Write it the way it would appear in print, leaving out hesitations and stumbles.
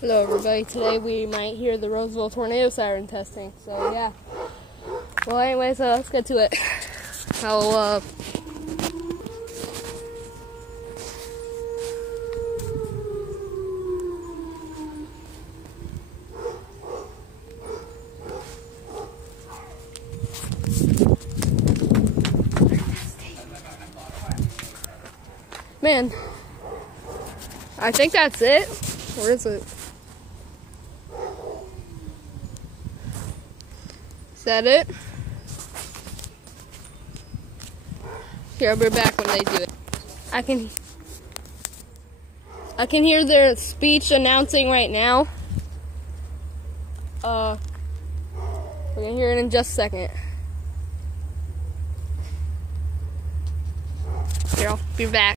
Hello everybody, today we might hear the Roseville tornado siren testing, so yeah. Well anyways, let's get to it. Man, I think that's it. Where is it? Is that it? Here, I'll be back when they do it. I can hear their speech announcing right now. We're gonna hear it in just a second. Here, I'll be back.